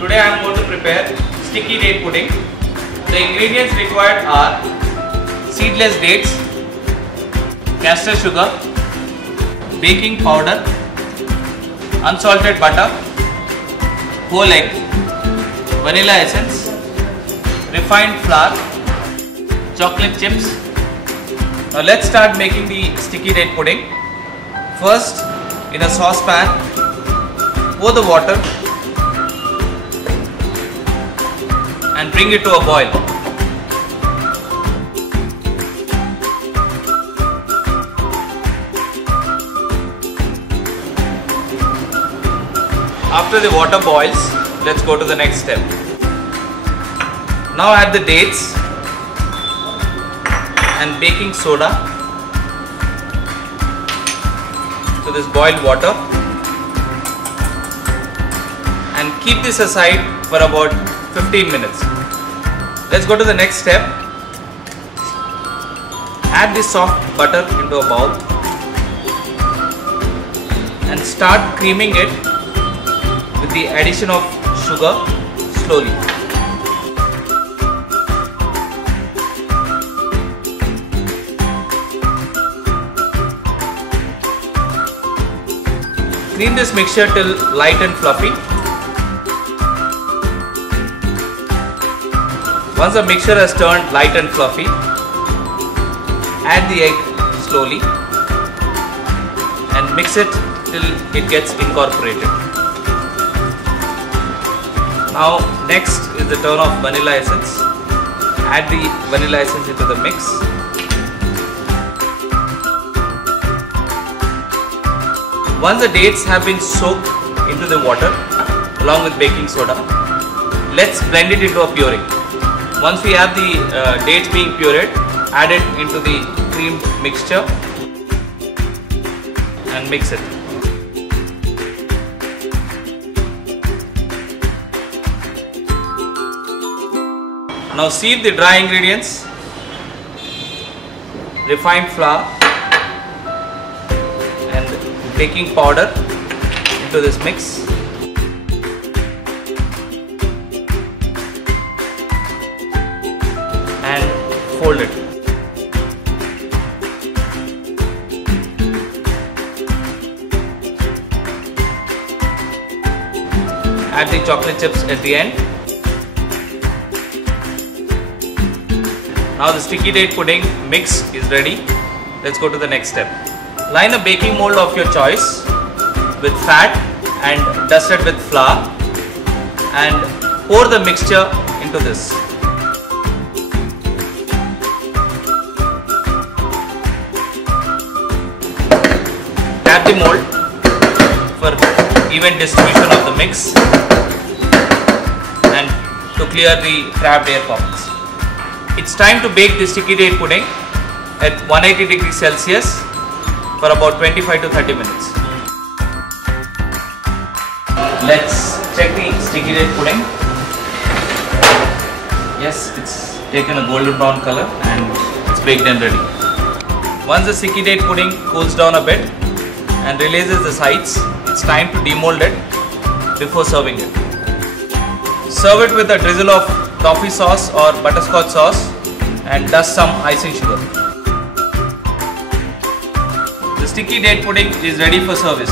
Today I am going to prepare sticky date pudding. The ingredients required are seedless dates, castor sugar, baking powder, unsalted butter, whole egg, vanilla essence, refined flour, chocolate chips. Now let's start making the sticky date pudding. First, in a saucepan, pour the water and bring it to a boil. After the water boils, let's go to the next step. Now add the dates and baking soda to this boiled water and keep this aside for about 15 minutes. Let's go to the next step. Add the soft butter into a bowl and start creaming it with the addition of sugar slowly. Cream this mixture till light and fluffy. Once the mixture has turned light and fluffy, add the egg slowly and mix it till it gets incorporated. Now next is the turn of vanilla essence. Add the vanilla essence into the mix. Once the dates have been soaked into the water along with baking soda, let's blend it into a puree. Once we have the dates being pureed, add it into the creamed mixture and mix it. Now sieve the dry ingredients, refined flour and baking powder into this mix. And fold it. Add the chocolate chips at the end. Now the sticky date pudding mix is ready. Let's go to the next step. Line a baking mold of your choice with fat and dust it with flour and pour the mixture into this. Tap the mold for even distribution of the mix and to clear the trapped air pockets. It's time to bake the sticky date pudding at 180 degrees Celsius for about 25 to 30 minutes. Let's check the sticky date pudding. Yes, it's taken a golden brown color and it's baked and ready. Once the sticky date pudding cools down a bit and releases the sides, it's time to demold it before serving it. Serve it with a drizzle of toffee sauce or butterscotch sauce and dust some icing sugar. The sticky date pudding is ready for service.